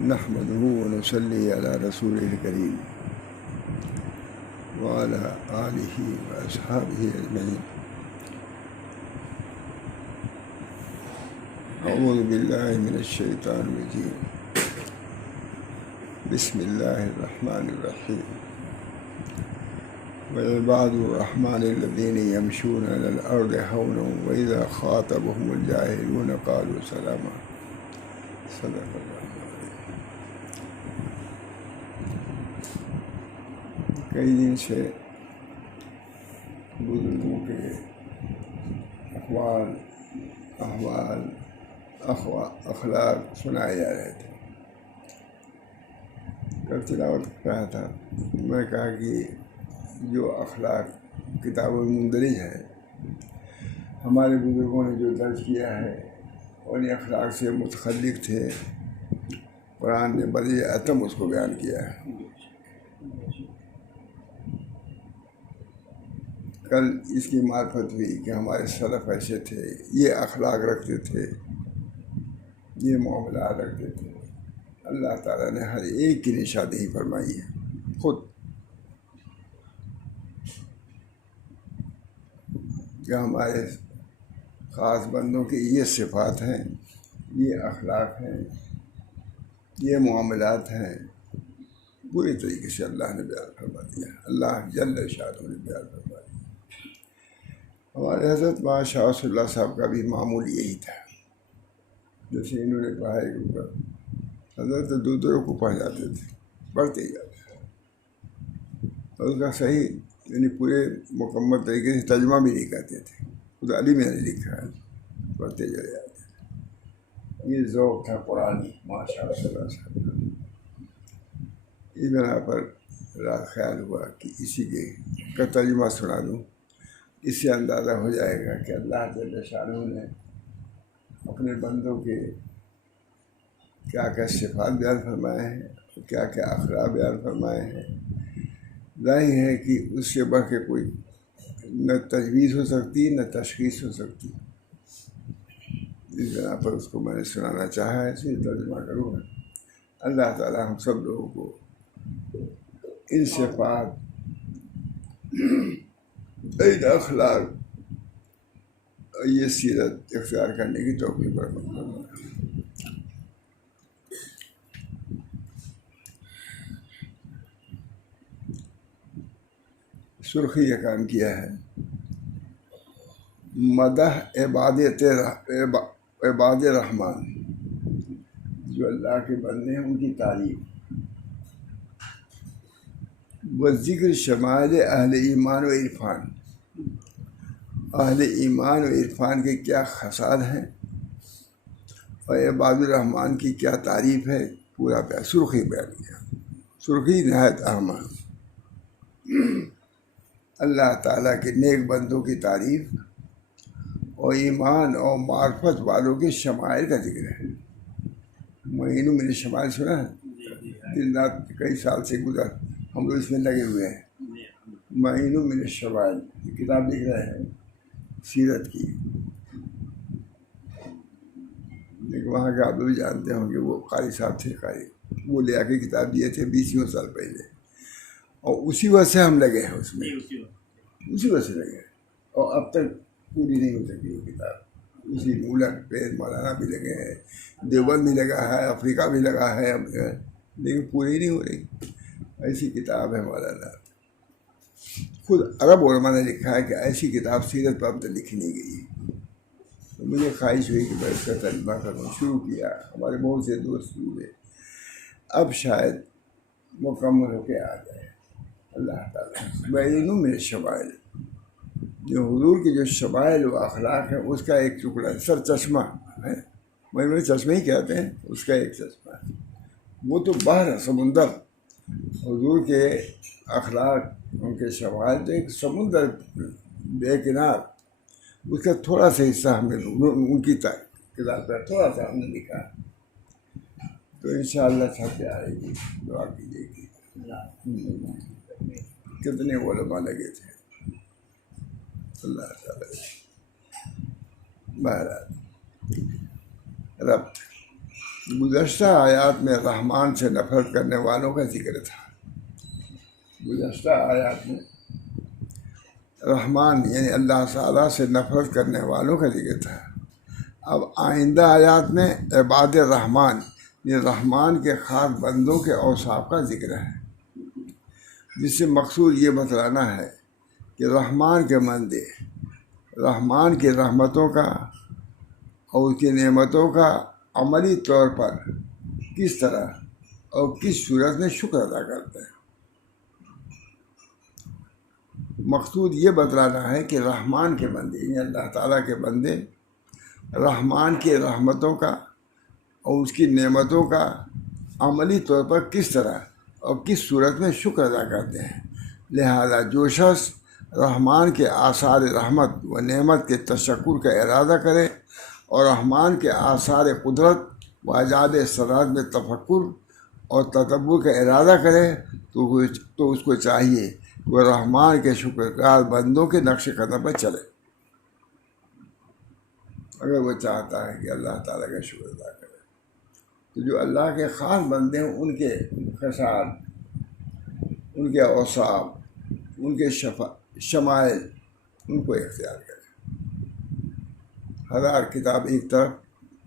نحمده ونصلي على رسوله الكريم وعلى آله وأصحابه أجمعين. أعوذ بالله من الشيطان الرجيم. بسم الله الرحمن الرحيم. وعباد الرحمن الذين يمشون على الأرض هونا وإذا خاطبهم الجاهلون قالوا سلاما. صدق اللہ. کئی دن سے بزرگوں کے احوال اخلاق سنائے جا رہے تھے. کل تلاوت کر رہا تھا. میں کہا کہ جو اخلاق کتابوں میں مندرج ہے، ہمارے بزرگوں نے جو درج کیا ہے اور یہ اخلاق سے متخلق تھے، قرآن نے بڑے عتم اس کو بیان کیا ہے. کل اس کی معرفت ہوئی کہ ہمارے سلف ایسے تھے، یہ اخلاق رکھتے تھے، یہ معاملات رکھتے تھے. اللہ تعالیٰ نے ہر ایک کی نشاندہی فرمائی ہے. خود کہ ہمارے خاص بندوں کی یہ صفات ہیں، یہ اخلاق ہیں، یہ معاملات ہیں، پوری طریقے سے اللہ نے بیان فرما دیا. اللہ جل شانہ نے بیان فرما دیا. ہمارے حضرت مولانا شاہ ولی اللہ صاحب کا بھی معمول یہی تھا. جیسے انہوں نے کہا ہے کہ حضرت دو کو پڑھ جاتے تھے، پڑھتے ہی جاتے تھے، اور اس کا صحیح یعنی پورے مکمل طریقے سے ترجمہ بھی نہیں کرتے تھے. خود علی میں نے لکھا ہے، پڑھتے چلے جاتے تھے. یہ ذوق تھا قرآنی ماشاء اللہ صلی اللہ علیہ وسلم. اس بنا پر رات خیال ہوا کہ اسی کا ترجمہ سنا دوں. اس سے اندازہ ہو جائے گا کہ اللہ جل شانہ نے اپنے بندوں کے کیا کیا صفات بیان فرمائے ہیں، کیا کیا اخلاق بیان فرمائے ہیں. ظاہر ہے کہ اس سے بڑھ کے کوئی نہ تجویز ہو سکتی نہ تشخیص ہو سکتی. اس بنا پر اس کو میں نے سنانا چاہا ہے، اسے ترجمہ کروں گا. اللہ تعالیٰ ہم سب لوگوں کو ان صفات، ان اخلاق، یہ سیرت اختیار کرنے کی توفیق عطا فرمائے. سرخی یہ کام کیا ہے، مدح عباد رحمان، جو اللہ کے بندے ہیں ان کی تعریف، وہ ذکر شمائل اہل ایمان و عرفان. اہل ایمان و عرفان کے کیا خصال ہیں اور عباد الرحمن کی کیا تعریف ہے، پورا بیان سرخی بیان کیا. سرخی نہایت اہم ہے. اللہ تعالیٰ کے نیک بندوں کی تعریف اور ایمان اور معرفت والوں کے شمائل کا ذکر ہے. معینوں میں نے شمائل سنا ہے، دن رات کئی سال سے گزر ہم لوگ اس میں لگے ہوئے ہیں. معینوں میں نے شمائل یہ کتاب لکھ رہے ہیں سیرت کی. لیکن وہاں کے آپ لوگ بھی جانتے ہوں کہ وہ قاری صاحب تھے، قاری وہ لے آ کے کتاب دیے تھے 20 سال پہلے، اور اسی وجہ سے ہم لگے ہیں اس میں، اسی وجہ سے لگے ہیں. اور اب تک پوری نہیں ہو سکی وہ کتاب. اسی مولک پہ مولانا بھی لگے ہیں، دیوبند بھی لگا ہے، افریقہ بھی لگا ہے، لیکن پوری نہیں ہو رہی. ایسی کتاب ہے مولانا. خود عرب علماء نے لکھا ہے کہ ایسی کتاب سیرت پر اب تک لکھی نہیں گئی. تو مجھے خواہش ہوئی کہ میں اس کا ترجمہ کروں. شروع کیا، ہمارے بہت سے دوست ہوئے، اب شاید مکمل ہو کے آ جائے. اللہ تعالیٰ معینوں میں شمائل، جو حضور کی جو شمائل و اخلاق ہے اس کا ایک ٹکڑا، سر چشمہ ہے. میں چشمہ ہی کہتے ہیں، اس کا ایک چشمہ ہے. وہ تو بحر سمندر، حضور کے اخلاق، ان کے شمائل تو ایک سمندر بے کنار. اس کا تھوڑا سا حصہ ہم نے ان کی کتاب کا تھوڑا سا ہم نے لکھا. تو انشاءاللہ چھپ کے آئے گی. دعا کیجیے گی. کتنے علماء لگے تھے. اللہ تعالیٰ بہرحال رب گزشتہ آیات میں رحمان سے نفرت کرنے والوں کا ذکر تھا. گزشتہ آیات میں رحمان یعنی اللہ تعالیٰ سے نفرت کرنے والوں کا ذکر تھا. اب آئندہ آیات میں عباد الرحمن یعنی رحمان کے خاص بندوں کے اوصاف کا ذکر ہے، جس سے مقصود یہ بتلانا ہے کہ رحمان کے بندے رحمان کی رحمتوں کا اور اس کی نعمتوں کا عملی طور پر کس طرح اور کس صورت میں شکر ادا کرتے ہیں. مقصود یہ بتلانا ہے کہ رحمان کے بندے یعنی اللہ تعالیٰ کے بندے رحمان کی رحمتوں کا اور اس کی نعمتوں کا عملی طور پر کس طرح اور کس صورت میں شکر ادا کرتے ہیں. لہذا جو شخص رحمان کے آثار رحمت و نعمت کے تشکر کا ارادہ کرے اور رحمان کے آثار قدرت و عجائب اسرار میں تفکر اور تدبر کا ارادہ کرے تو اس کو چاہیے کہ وہ رحمان کے شکرگزار بندوں کے نقش قدم پر چلے. اگر وہ چاہتا ہے کہ اللہ تعالیٰ کا شکر ادا کرے تو جو اللہ کے خاص بندے ہیں ان کے خصال، ان کے اوصاف، ان کے شمائل ان کو اختیار کرے. ہزار کتاب ایک طرف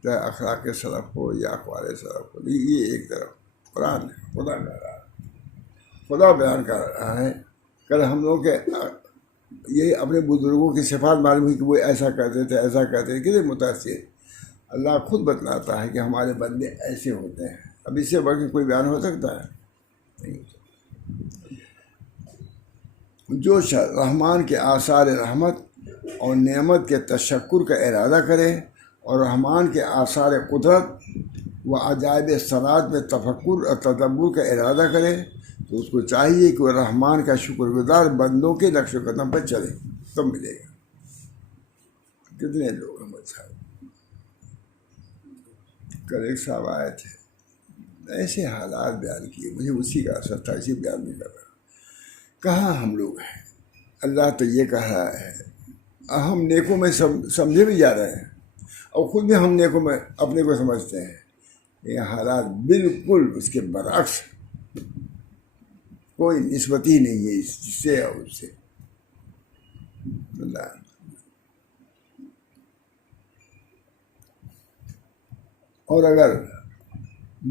چاہے اخلاق سلف ہو یا اقوال سلف ہو، یہ ایک طرف قرآن ہے. خدا کہہ رہا ہے، خدا بیان کر رہا ہے. کل ہم لوگ کے یہی اپنے بزرگوں کی صفات معلوم ہوئی کہ وہ ایسا کرتے تھے ایسا کرتے تھے، کتنے متاثر. اللہ خود بتلاتا ہے کہ ہمارے بندے ایسے ہوتے ہیں. اب اس سے بڑھ کے کوئی بیان ہو سکتا ہے؟ نہیں. جو شخص رحمان کے آثار رحمت اور نعمت کے تشکر کا ارادہ کرے اور رحمان کے آثار قدرت و عجائب صنعت میں تفکر اور تدبر کا ارادہ کرے تو اس کو چاہیے کہ وہ رحمان کا شکر گزار بندوں کے نقش و قدم پر چلے، تب ملے گا. کتنے لوگ ہیں صاحب. کل ایک صاحب آئے تھے، ایسے حالات بیان کیے، مجھے اسی کا اثر تھا، اسی بیان نہیں کر رہا. کہاں ہم لوگ ہیں؟ اللہ تو یہ کہہ رہا ہے ہم نیکوں میں سمجھے بھی جا رہے ہیں اور خود بھی ہم نیکوں میں اپنے کو سمجھتے ہیں. یہ حالات بالکل اس کے برعکس، کوئی نسبت ہی نہیں ہے اس سے اور اس سے. اللہ اور اگر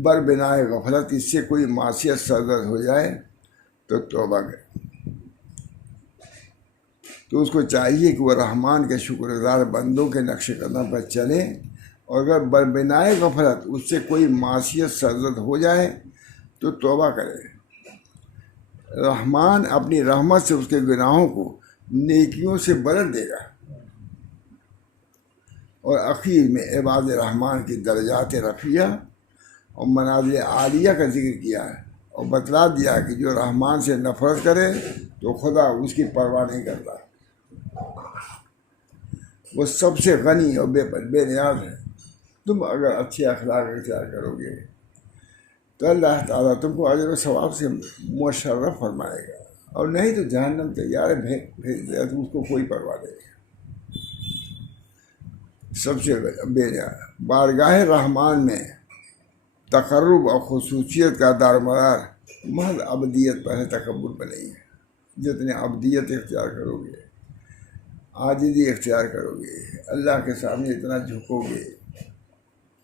بر بنائے غفلت اس سے کوئی معصیت سرزد ہو جائے تو توبہ کرے. تو اس کو چاہیے کہ وہ رحمان کے شکر گزار بندوں کے نقش قدم پر چلے، اور اگر بر بنائے غفلت اس سے کوئی معصیت سرزد ہو جائے تو توبہ کرے. رحمان اپنی رحمت سے اس کے گناہوں کو نیکیوں سے بدل دے گا. اور اخیر میں عباد رحمان کی درجات رفیع اور منازل عالیہ کا ذکر کیا ہے اور بتلا دیا کہ جو رحمان سے نفرت کرے تو خدا اس کی پرواہ نہیں کرتا. وہ سب سے غنی اور بے نیاز ہے. تم اگر اچھے اخلاق اختیار کرو گے تو اللہ تعالیٰ تم کو اجر و ثواب سے مشرف فرمائے گا، اور نہیں تو جہنم تیار ہے بھیج دے تو اس کو کوئی پرواہ نہیں. سب سے بے نیاز بارگاہ رحمان میں تقرب اور خصوصیت کا دار مدار محض ابدیت پر ہے، تکبر پر نہیں ہے. جتنے ابدیت اختیار کرو گے، عاجزی اختیار کرو گے، اللہ کے سامنے اتنا جھکو گے،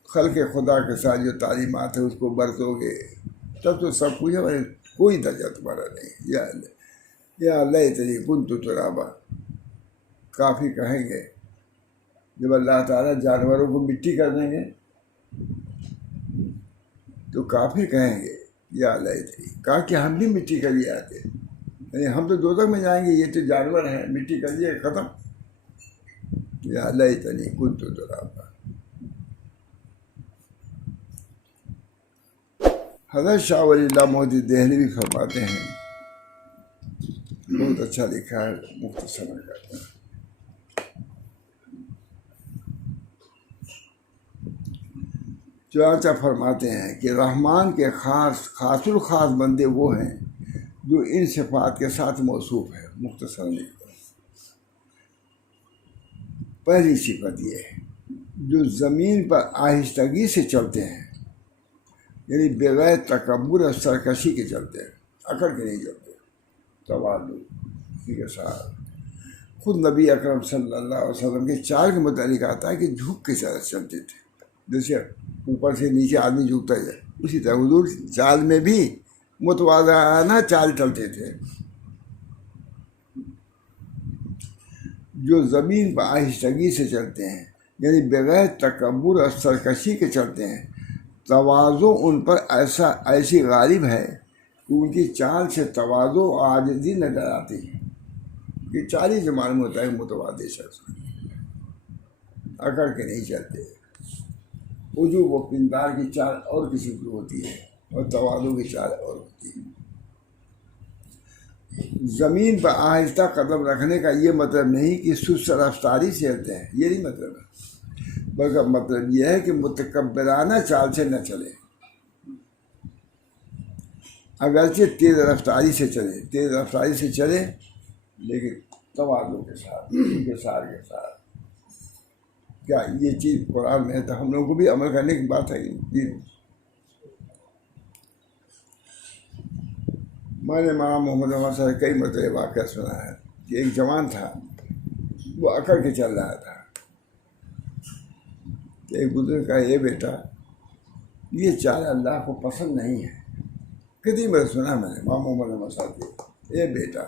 خلق خدا کے ساتھ جو تعلیمات ہے اس کو برتو گے، تب تو سب کچھ ہے. کوئی درجہ تمہارا نہیں. یا اللہ تری کنت ترابا کافی کہیں گے جب اللہ تعالیٰ جانوروں کو مٹی کر دیں گے تو کافی کہیں گے یا اللہ تری، کہا کہ ہم بھی مٹی کر لیے آتے، یعنی ہم تو دوزخ میں جائیں گے، یہ تو جانور ہیں، مٹی کر لیے ختم. یا اللہ تری کنت ترابا. حضرت شاہ ولی اللہ مودودی دہلوی فرماتے ہیں، بہت اچھا لکھا ہے، مختصر کرتا ہے. چنانچہ فرماتے ہیں کہ رحمان کے خاص الخاص بندے وہ ہیں جو ان صفات کے ساتھ موصوف ہے. مختصر لکھتا ہے. پہلی صفت یہ ہے جو زمین پر آہستگی سے چلتے ہیں یعنی بغیر تکبر اور سرکشی کے چلتے ہیں، اکڑ کے نہیں چلتے، تواضع اسی کے ساتھ۔ خود نبی اکرم صلی اللہ علیہ وسلم کے چال کے متعلق آتا ہے کہ جھک کے چلتے تھے، جیسے اوپر سے نیچے آدمی جھکتا جائے، اسی طرح حضور چال میں بھی متواضعانہ چال چلتے تھے۔ جو زمین پر آہستگی سے چلتے ہیں، یعنی بغیر تکبر اور سرکشی کے چلتے ہیں، تواضع ان پر ایسی غالب ہے کہ ان کی چال سے تواضع و عاجزی نظر آتی ہے۔ یہ چال ہی سے معلوم ہوتا ہے متواضع شخص اکڑ کے نہیں چلتے۔ عجوب و پندار کی چال اور کسی کی ہوتی ہے اور تواضع کی چال اور ہوتی ہے۔ زمین پر آہستہ قدم رکھنے کا یہ مطلب نہیں کہ سست رفتاری سے چلتے ہیں، یہ نہیں مطلب ہے، بلکہ مطلب یہ ہے کہ متکبرانہ چال سے نہ چلے، اگرچہ تیز رفتاری سے چلے لیکن تواضع کے ساتھ، انکسار کے ساتھ۔ کیا یہ چیز قرآن میں ہے تو ہم لوگوں کو بھی عمل کرنے کی بات ہے۔ میں نے مولانا محمد عمر سے کئی مرتبہ واقعہ سنا ہے کہ ایک جوان تھا، وہ اکڑ کے چل رہا تھا، ایک بزرگ کا یہ بیٹا یہ چال اللہ کو پسند نہیں ہے۔ کتنی بار سنا میں نے مولانا محمد عمر صاحب کے، اے بیٹا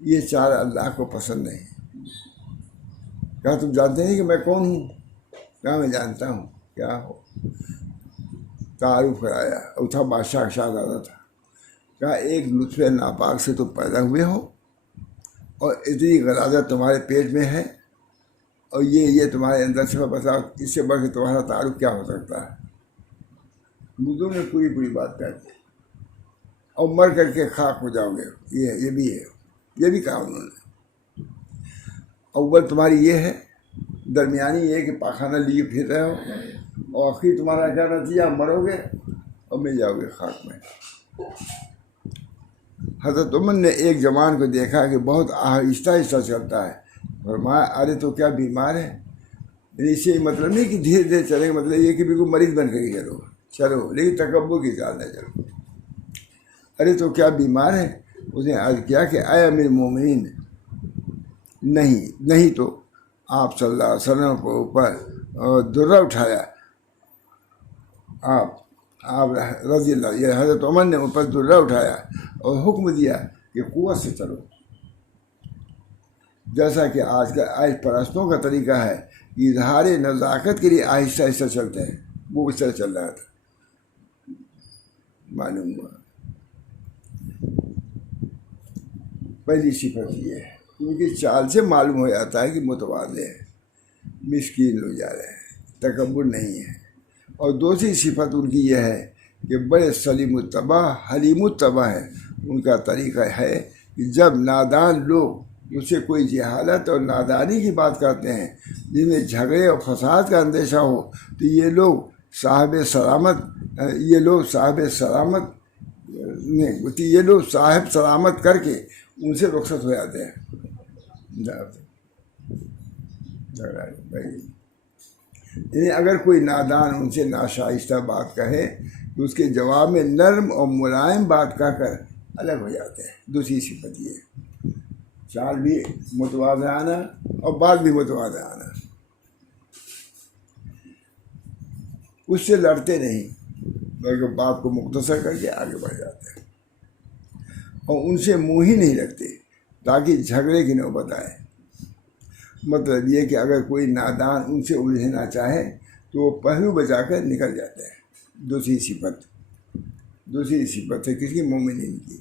یہ چال اللہ کو پسند نہیں۔ کہا تم جانتے نہیں کہ میں کون ہوں؟ کہا میں جانتا ہوں۔ کیا ہو؟ تعارف کرایا، وہ تھا بادشاہ کا شہزادہ تھا۔ کہا ایک نطفے ناپاک سے تم پیدا ہوئے ہو اور اتنی غلاظت تمہارے پیٹ میں ہے، اور یہ تمہارے اندر سے بتاؤ، اس سے بڑھ کے تمہارا تعارف کیا ہو سکتا ہے؟ بزرگ نے پوری بات کر دی، اور مر کر کے خاک ہو جاؤ گے، یہ بھی کہا انہوں نے۔ اول تمہاری یہ ہے، درمیانی یہ کہ پاخانہ لیے پھر رہے ہو، اور آخری تمہارا کیا نتیجہ، مرو گے اور مل جاؤ گے خاک میں۔ حضرت عمر نے ایک جوان کو دیکھا کہ بہت آہستہ چلتا ہے، فرمایا ارے تو کیا بیمار ہے؟ یعنی اس سے مطلب نہیں کہ دھیرے دھیرے چلے گا، مطلب یہ کہ بالکل مریض بن کر کے چلو لیکن تکبر کی چال نہ چلو۔ ارے تو کیا بیمار ہے؟ اس نے عرض کیا کہ اے امیر المومنین، نہیں تو آپ صلی اللہ علیہ وسلم کو اوپر درہ اٹھایا، آپ رضی اللہ، یہ حضرت عمر نے اوپر درہ اٹھایا اور حکم دیا کہ قوت سے چلو، جیسا کہ آج پرستوں کا طریقہ ہے کہ اظہار نزاکت کے لیے آہستہ چلتے ہیں، وہ اس طرح چل رہا تھا۔ معلوم ہوا پہلی صفت یہ ہے، کیونکہ چال سے معلوم ہو جاتا ہے کہ متواضع ہے، مسکین لوگ جا رہے ہیں، تکبر نہیں ہے۔ اور دوسری صفت ان کی یہ ہے کہ بڑے سلیم الطبع حلیم الطبع ہے۔ ان کا طریقہ ہے کہ جب نادان لوگ اس سے کوئی جہالت اور نادانی کی بات کرتے ہیں، جن میں جھگڑے اور فساد کا اندیشہ ہو، تو یہ لوگ صاحب سلامت کر کے ان سے رخصت ہو جاتے ہیں۔ یعنی اگر کوئی نادان ان سے ناشائستہ بات کہے تو اس کے جواب میں نرم اور ملائم بات کہہ کر الگ ہو جاتے ہیں۔ دوسری صفت یہ ہے، چال بھی متواضعانہ اور بات بھی متواضعانہ، اس سے لڑتے نہیں بلکہ بات کو مختصر کر کے آگے بڑھ جاتے ہیں، اور ان سے منہ ہی نہیں رکھتے تاکہ جھگڑے کی نوبت آئے۔ مطلب یہ کہ اگر کوئی نادان ان سے الجھنا چاہے تو وہ پہلو بچا کر نکل جاتے ہیں۔ دوسری صفت ہے کس کی؟ مومنین کی،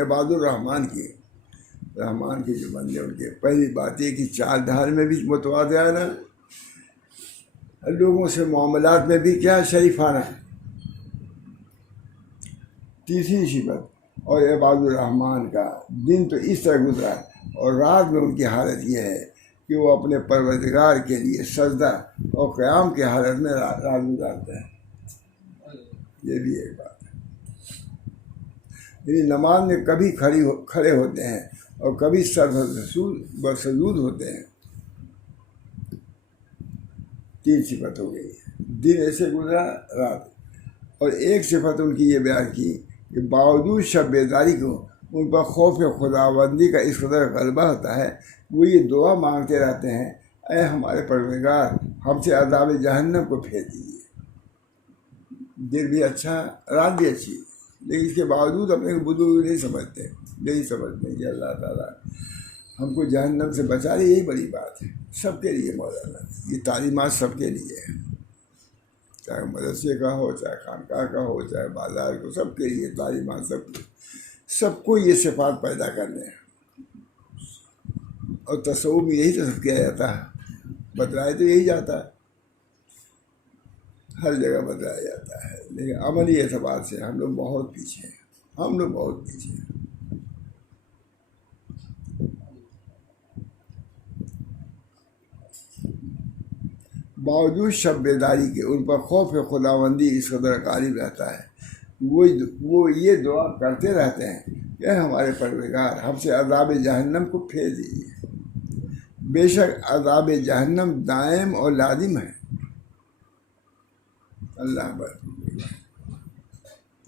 عباد الرحمن کی، رحمان کے جو بندے ان کے۔ پہلی بات یہ کہ چال ڈھال میں بھی متواضعانہ، لوگوں سے معاملات میں بھی کیا شریفانہ۔ تیسری صفت، اور عباد الرحمن کا دن تو اس طرح گزرا اور رات میں ان کی حالت یہ ہے کہ وہ اپنے پروردگار کے لیے سجدہ اور قیام کی حالت میں رات گزارتے ہیں۔ یہ بھی ایک بات ہے، یعنی نماز میں کبھی کھڑے ہوتے ہیں اور کبھی برسجود ہوتے ہیں۔ تین صفت ہو گئی، دن ایسے گزرا، رات۔ اور ایک صفت ان کی یہ بیان کی کہ باوجود شب بیداری کو ان پر خوف خداوندی کا اس قدر غلبہ ہوتا ہے، وہ یہ دعا مانگتے رہتے ہیں، اے ہمارے پروردگار ہم سے عذاب جہنم کو پھیر دیجیے۔ دن بھی اچھا، رات بھی اچھی، لیکن اس کے باوجود اپنے بزرگ نہیں سمجھتے، یہی سمجھتے ہیں کہ اللہ تعالیٰ ہم کو جہنم سے بچا لے، یہی بڑی بات ہے۔ سب کے لیے مولانا یہ تعلیمات سب کے لیے ہے، چاہے مدرسے کا ہو، چاہے خانقاہ کا ہو، چاہے بازار کو، سب کے لیے تعلیمات، سب کو یہ صفات پیدا کرنے ہیں۔ اور تصوف میں یہی تصوف کیا جاتا ہے، بتلایا تو یہی جاتا ہے، ہر جگہ بتایا جاتا ہے، لیکن عملی اعتبار سے ہم لوگ بہت پیچھے ہیں، ہم لوگ بہت پیچھے ہیں۔ باوجود شب بیداری کے ان پر خوف خداوندی اس قدر غالب رہتا ہے، وہ یہ دعا کرتے رہتے ہیں کہ ہمارے پروردگار ہم سے عذاب جہنم کو پھیر دیجیے۔ بے شک عذاب جہنم دائم اور لازم ہے۔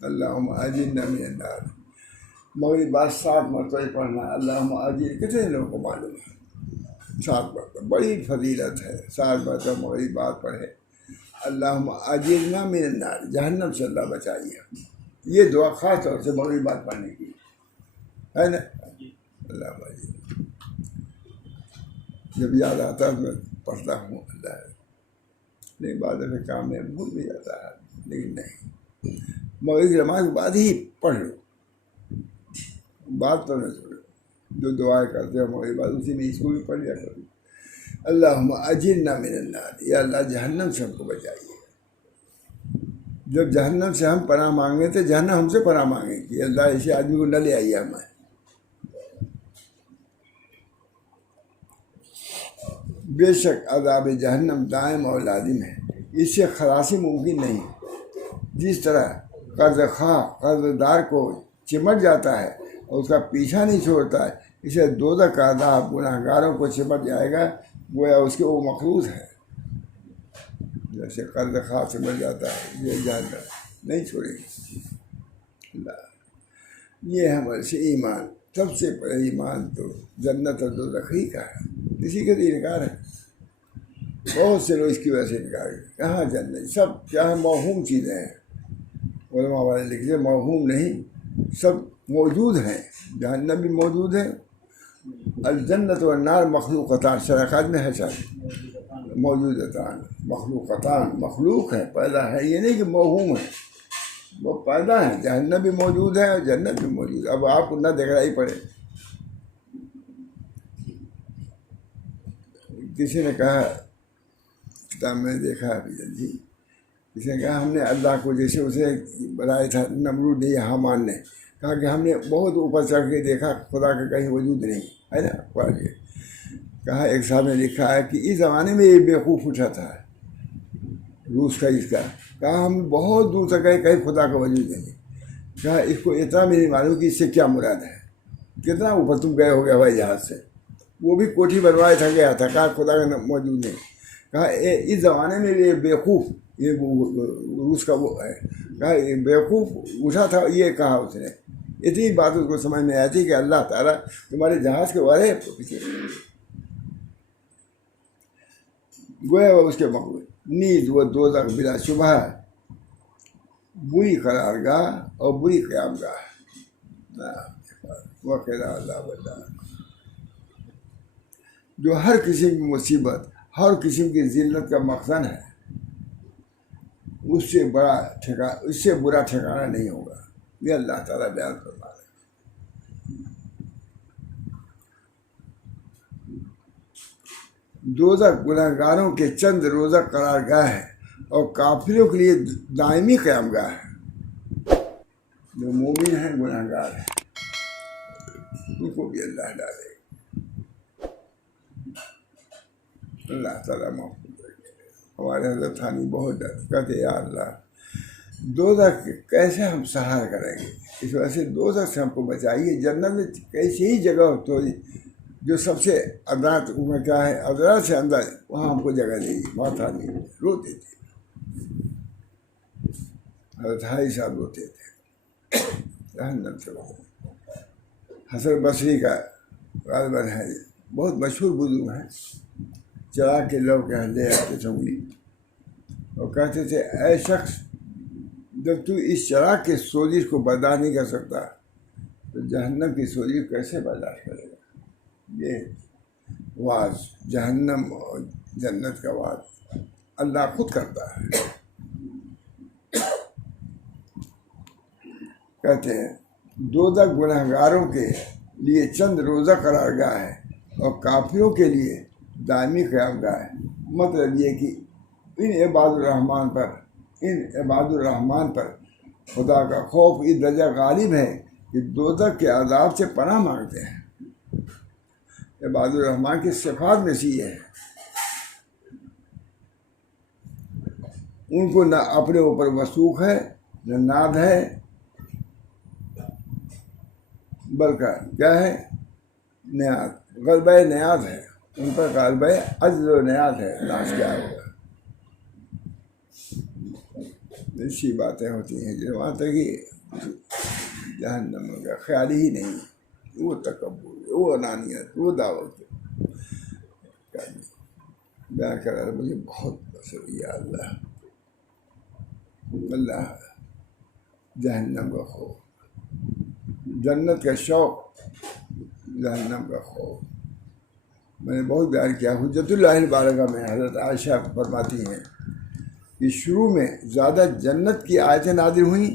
اللہم اجرنا من النار، مغرب بعد 7 مرتبہ پڑھنا ہے۔ اللہم اجر، کتنے لوگوں کو معلوم ہے؟ 7 مرتبہ، بڑی فضیلت ہے۔ 7 مرتبہ مغرب بعد پڑھے، اللہم اجرنا من النار، جہنم سے اللہ بچائیے۔ یہ دعا خاص طور سے مغرب بعد پڑھنے کی ہے نا۔ اللہ اجر، جب یاد آتا ہے میں پڑھتا ہوں اللہ، لیکن بعد میں کام میں بھول بھی جاتا ہے، لیکن نہیں، مغرب کی نماز کے بعد ہی پڑھ لو، بات تو نہ چھوڑو۔ جو دعائیں کرتے ہیں مغرب بعد اسی میں اس کو بھی پڑھ لیا کرو۔ اللہم اجرنا من النار، یا اللہ جہنم سے ہم کو بچائیے۔ جب جہنم سے ہم پناہ مانگے تھے، جہنم ہم سے پناہ مانگے کہ اللہ ایسے آدمی کو نہ لے آئیے ہمیں۔ بے شک عذاب جہنم دائم اور لازم ہے، اس سے خلاصی ممکن نہیں۔ جس طرح قرض خواہ قرض دار کو چمٹ جاتا ہے اور اس کا پیچھا نہیں چھوڑتا ہے، اسے دوزخ کا عذاب گناہ گاروں کو چمٹ جائے گا، گویا اس کے وہ مخلوط ہے۔ جیسے قرض خواہ چمٹ جاتا ہے، یہ جہنم نہیں چھوڑے گی اللہ۔ یہ ہمارے سے ایمان، سب سے بڑا ایمان تو جنت اور دوزخ ہی کا ہے، اسی کا تو انکار ہے۔ بہت سے لوگ اس کی وجہ سے انکار کرتے، کہاں جنت، سب کیا ہے، موہوم چیزیں ہیں۔ علماء والے لکھتے موہوم نہیں، سب موجود ہیں، جہنم بھی موجود ہے، الجنت والنار مخلوقتان، شرکات میں ہے شاید موجودتان، مخلوقتان، مخلوق ہے، پیدا ہے، یہ نہیں کہ موہوم ہے، وہ پیدا ہے۔ جہنم بھی موجود ہے اور جنت بھی موجود ہے، اب آپ کو نہ دکھائی پڑے۔ کسی نے کہا، کتاب میں دیکھا ابھی جلدی، کسی نے کہا ہم نے اللہ کو، جیسے اسے بنایا تھا نمرود نے، حامان نے کہا کہ ہم نے بہت اوپر چڑھ کے دیکھا، خدا کا کہیں وجود نہیں ہے نا۔ کہا ایک صاحب نے لکھا ہے کہ اس زمانے میں یہ بیوقوف اٹھا تھا روس کا، اس کا کہا ہم بہت دور تک گئے، کہیں خدا کا وجود نہیں۔ کہا اس کو اتنا بھی نہیں معلوم کہ اس سے کیا مراد ہے، کتنا اوپر تم گئے ہو گیا ہوائی جہاز سے، وہ بھی کوٹھی بنوائے تھا گیا تھا، کہا خدا کا موجود نہیں۔ کہا اس زمانے میں یہ بیوقوف، یہ روس کا وہ ہے، کہا بیوقوف اٹھا تھا، یہ کہا اس نے، اتنی بات اس کو سمجھ میں آئی تھی کہ اللہ تعالیٰ تمہارے جہاز کے بارے گویا وہ اس کے مقبول نیز وہ دوزخ بلا شبہ بری قرار گاہ اور بری قیام گاہ، وقلا اللہ اللہ، جو ہر قسم کی مصیبت، ہر قسم کی ذلت کا مخزن ہے، اس سے برا ٹھکانہ نہیں ہوگا۔ یہ اللہ تعالیٰ بیان فرما رہے ہیں۔ دوزخ گناہ گاروں کے چند روزہ قرار گاہ ہے اور کافروں کے لیے دائمی قیام گاہ ہے۔ جو مومن ہیں گناہ گار ہیں، ان کو بھی اللہ ڈالے، اللہ تعالیٰ محفوظ رکھے۔ ہمارے حضرت تھانی بہت ڈر کہتے یا اللہ دوزخ کیسے ہم سہار کریں گے، اس وجہ سے دوزخ سے ہم کو بچائیے۔ جنت میں کیسی ہی جگہ تو جو سب سے ادرات میں کیا ہے، ادرات سے اندر، وہاں ہم کو جگہ دیجیے۔ وہاں تھانی روتے تھے، حضرت 2.5 سال روتے تھے جہنم سے روتے. حسن بصری کا غالباً ہے، بہت مشہور بزرگ ہیں، چراغ کے لوگ یہاں لے آتے تھے انگلی اور کہتے تھے اے شخص جب تو اس چراغ کے سوزش کو برداشت نہیں کر سکتا تو جہنم کی سوزش کیسے برداشت کرے گا. یہ واز جہنم اور جنت کا واز اللہ خود کرتا ہے. کہتے ہیں دوزخ گنہگاروں کے لیے چند روزہ قرار گاہ ہے اور کافروں کے لیے دائمی قیام گاہ ہے. مطلب یہ کہ ان عباد الرحمن پر خدا کا خوف اس درجہ غالب ہے کہ دوزخ کے عذاب سے پناہ مانگتے ہیں. عباد الرحمن کی صفات میں سے یہ ہے، ان کو نہ اپنے اوپر وثوق ہے نہ ناد ہے، بلکہ کیا ہے نیاز، غلبہ نیاز ہے ان پر، غلبہ عجز و نیاز ہے. لاش کیا ہوگا. ایسی باتیں ہوتی ہیں جو وہاں تک کہ جہنم کا خیال ہی نہیں. وہ تکبر، وہ انانیت، وہ دعوت بیان کر رہا. مجھے بہت پسند یا اللہ، اللہ جہنم کا خوف، جنت کا شوق، جہنم کا خوف. میں نے بہت بیان کیا. حجت اللہ البالغہ میں حضرت عائشہ فرماتی ہیں کہ شروع میں زیادہ جنت کی آیتیں نازل ہوئیں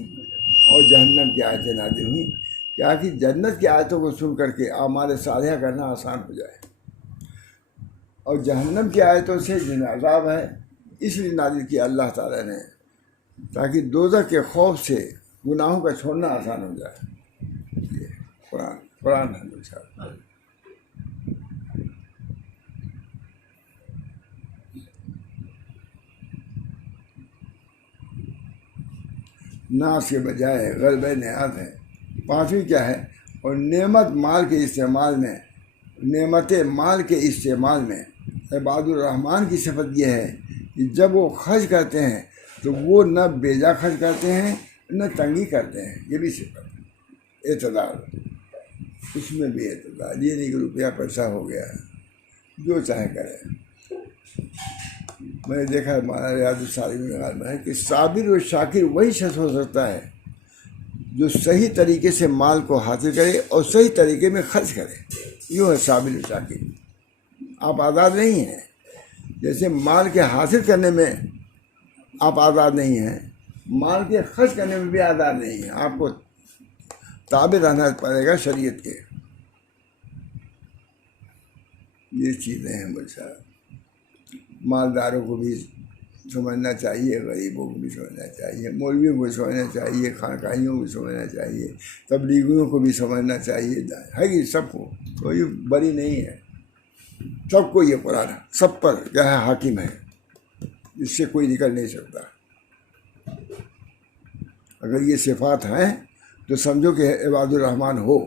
اور جہنم کی آیتیں نازل ہوئیں کیا کہ جنت کی آیتوں کو سن کر کے اعمال صالحہ کرنا آسان ہو جائے، اور جہنم کی آیتوں سے جن عذاب ہے اس لیے نازل کیا اللہ تعالیٰ نے تاکہ دوزخ کے خوف سے گناہوں کا چھوڑنا آسان ہو جائے. یہ قرآن ہے. ناس کے بجائے غلبہ نیاز ہے. 5ویں کیا ہے؟ اور نعمت مال کے استعمال میں، نعمت مال کے استعمال میں عباد الرحمن کی صفت یہ ہے کہ جب وہ خرچ کرتے ہیں تو وہ نہ بیجا خرچ کرتے ہیں نہ تنگی کرتے ہیں. یہ بھی صفت اعتدال، اس میں بھی اعتدال. یہ نہیں کہ روپیہ پیسہ ہو گیا جو چاہے کرے. میں نے دیکھا ہمارا ریاض الصالحین میں ہے کہ صابر و شاکر وہی شخص ہو سکتا ہے جو صحیح طریقے سے مال کو حاصل کرے اور صحیح طریقے میں خرچ کرے. یوں ہے صابر و شاکر. آپ آزاد نہیں ہیں، جیسے مال کے حاصل کرنے میں آپ آزاد نہیں ہیں، مال کے خرچ کرنے میں بھی آزاد نہیں ہیں. آپ کو تابع رہنا پڑے گا شریعت کے. یہ چیزیں ہیں بچہ. مالداروں کو بھی سمجھنا چاہیے، غریبوں کو بھی سمجھنا چاہیے، مولویوں کو بھی سمجھنا چاہیے، خانقاہیوں کو بھی سمجھنا چاہیے، تبلیغیوں کو بھی سمجھنا چاہیے. ہے کہ سب کو، کوئی بری نہیں ہے. سب کو یہ قرآن سب پر کیا ہے حاکم ہے، اس سے کوئی نکل نہیں سکتا. اگر یہ صفات ہیں تو سمجھو کہ عباد الرحمن ہو،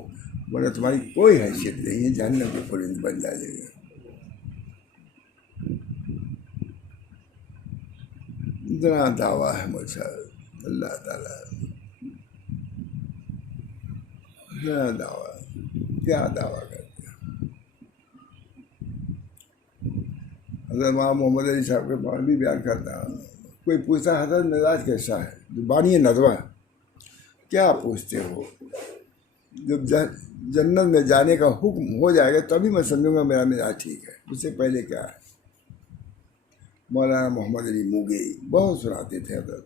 ورنہ تمہاری کوئی حیثیت نہیں ہے، جہنم کے پرند بن جائے گا. اتنا دعویٰ ہے مجھ سے اللہ تعالیٰ، اتنا دعویٰ، کیا دعویٰ کرتے ہیں. حضرت محمد علی صاحب کے بارے بھی بیان کرتا ہوں. کوئی پوچھتا حضرت مزاج کیسا ہے؟ بانی ندوہ، کیا پوچھتے ہو؟ جب جنت میں جانے کا حکم ہو جائے گا تبھی میں سمجھوں گا میرا مزاج ٹھیک ہے. اس سے پہلے کیا ہے؟ مولانا محمد علی موگی بہت سناتے تھے حضرت.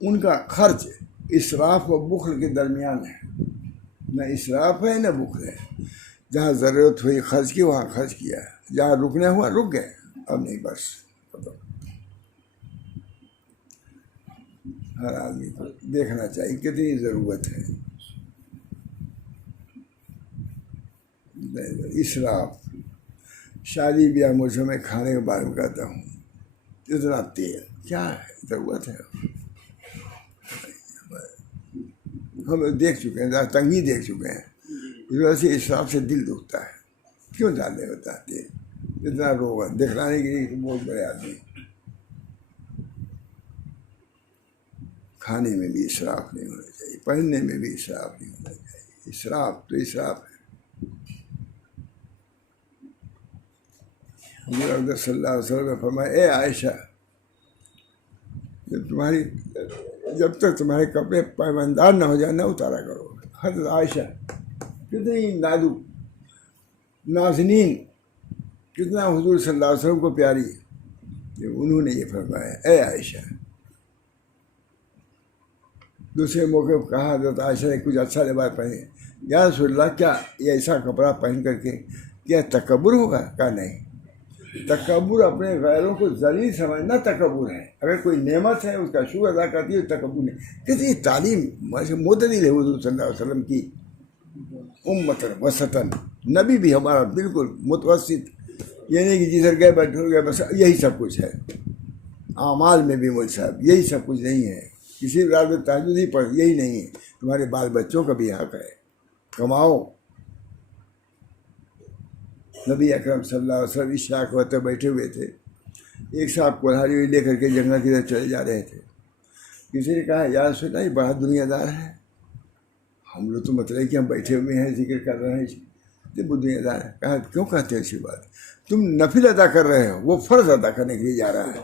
ان کا خرچ اسراف و بخل کے درمیان ہے، نہ اسراف ہے نہ بخل ہے. جہاں ضرورت ہوئی خرچ کی وہاں خرچ کیا، جہاں رکنے ہوا رک گئے، اب نہیں بس. ہر آدمی کو دیکھنا چاہیے کتنی ضرورت ہے. اسراف، شادی بیاہ موسم میں کھانے کے بارے میں کہتا ہوں، اتنا تیل کیا ہے، ضرورت ہے. ہم دیکھ چکے ہیں، تنگی دیکھ چکے ہیں. اس وجہ سے اسراف سے دل دکھتا ہے. کیوں ڈالنے ہوتا ہے تیل اتنا روغن دکھلانے کے لیے؟ بہت بڑے آدمی کھانے میں بھی اسراف نہیں ہونا چاہیے، پہننے میں بھی اسراف نہیں ہونا چاہیے۔ اسراف تو اسراف ہے۔ حضور اقدس صلی اللہ علیہ وسلم نے فرمایا، اے عائشہ، جب تک تمہارے کپڑے پیماندار نہ ہو جائے نہ اتارا کرو۔ حضرت عائشہ کتنی نازنین، کتنا حضور صلی اللہ علیہ وسلم کو پیاری، کہ انہوں نے یہ فرمایا، اے عائشہ۔ دوسرے موقع پر کہا حضرت عائشہ نے کچھ اچھا لباس پہنے، یا رسول اللہ کیا یہ ایسا کپڑا پہن کر کے کیا تکبر ہوگا؟ کہا نہیں، تکبر اپنے غیروں کو ذلیل سمجھنا تکبر ہے۔ اگر کوئی نعمت ہے اس کا شکر ادا کرتی ہے تکبر نہیں۔ کتنی تعلیم معتدل ہے حضور صلی اللہ علیہ وسلم کی، امتاً وسطاً۔ نبی بھی ہمارا بالکل متوسط، یہ نہیں کہ جدھر گئے بیٹھے گئے بس یہی سب کچھ ہے۔ اعمال میں بھی مول صاحب یہی سب کچھ نہیں ہے، کسی رات میں تہجد ہی پڑھ یہی نہیں ہے۔ تمہارے بال بچوں کا بھی حق ہے، کماؤ۔ نبی اکرم صلی اللہ علیہ وسلم عشاء کے وقت بیٹھے ہوئے تھے، ایک صاحب کلہاڑی لے کر کے جنگل کی طرف چلے جا رہے تھے۔ کسی نے کہا، یا رسول اللہ یہ بڑا دنیا دار ہے، ہم لوگ تو مطلب کہ ہم بیٹھے ہوئے ہیں ذکر کر رہے ہیں، یہ دنیا دار ہے۔ کہا کیوں کہتے ہیں ایسی بات؟ تم نفل ادا کر رہے ہو، وہ فرض ادا کرنے کے لیے جا رہا ہے۔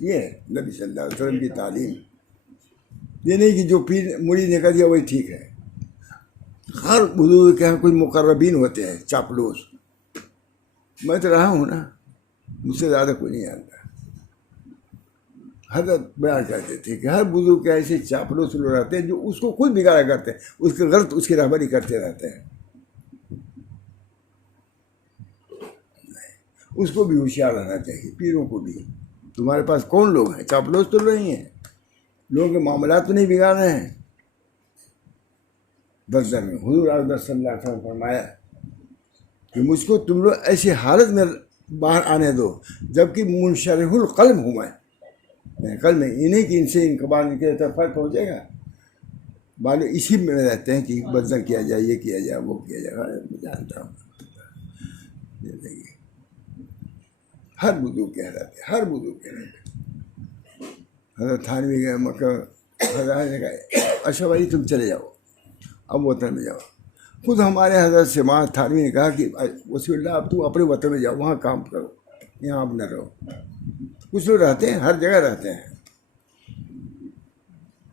یہ ہے نبی صلی اللہ علیہ وسلم کی تعلیم۔ یہ نہیں کہ جو پیر مڑی نے کر دیا وہی ٹھیک ہے۔ ہر بزرگ کے یہاں کوئی مقربین ہوتے ہیں چاپلوس، میں تو رہا ہوں نا، مجھ سے زیادہ کوئی نہیں جانتا۔ حضرت بیان کرتے تھے کہ ہر بزرگ کے ایسے چاپلوس لوگ رہتے ہیں جو اس کو خود بگاڑا کرتے ہیں، اس کے غلط اس کی رہبری کرتے رہتے ہیں۔ اس کو بھی ہوشیار رہنا چاہیے، پیروں کو بھی۔ تمہارے پاس کون لوگ ہیں؟ چاپلوس تو نہیں ہیں، لوگوں کے معاملات تو نہیں بگاڑ رہے ہیں۔ بدر میں حضور اقدس صلی اللہ علیہ وسلم فرمایا کہ مجھ کو تم لوگ ایسی حالت میں باہر آنے دو جبکہ منشرح القلب ہوں میں قلب میں، انہیں کہ ان سے ان قبال کے طرف فرق پہنچے گا۔ بالو اسی میں رہتے ہیں کہ بدر کیا جائے، یہ کیا جائے، وہ کیا جائے، میں جانتا ہوں۔ ہر بزرگ کہہ رہے تھے، ہر بزرگ کہہ رہے تھے۔ حضرت تھانوی گئے مکہ، حضرت نے کہا اچھا بھائی تم چلے جاؤ، اب وطن میں جاؤ۔ خود ہمارے حضرت سماعت تھانوی نے کہا کہ وسیع اللہ اب تم اپنے وطن میں جاؤ، وہاں کام کرو، یہاں اب نہ رہو۔ کچھ لوگ رہتے ہیں، ہر جگہ رہتے ہیں،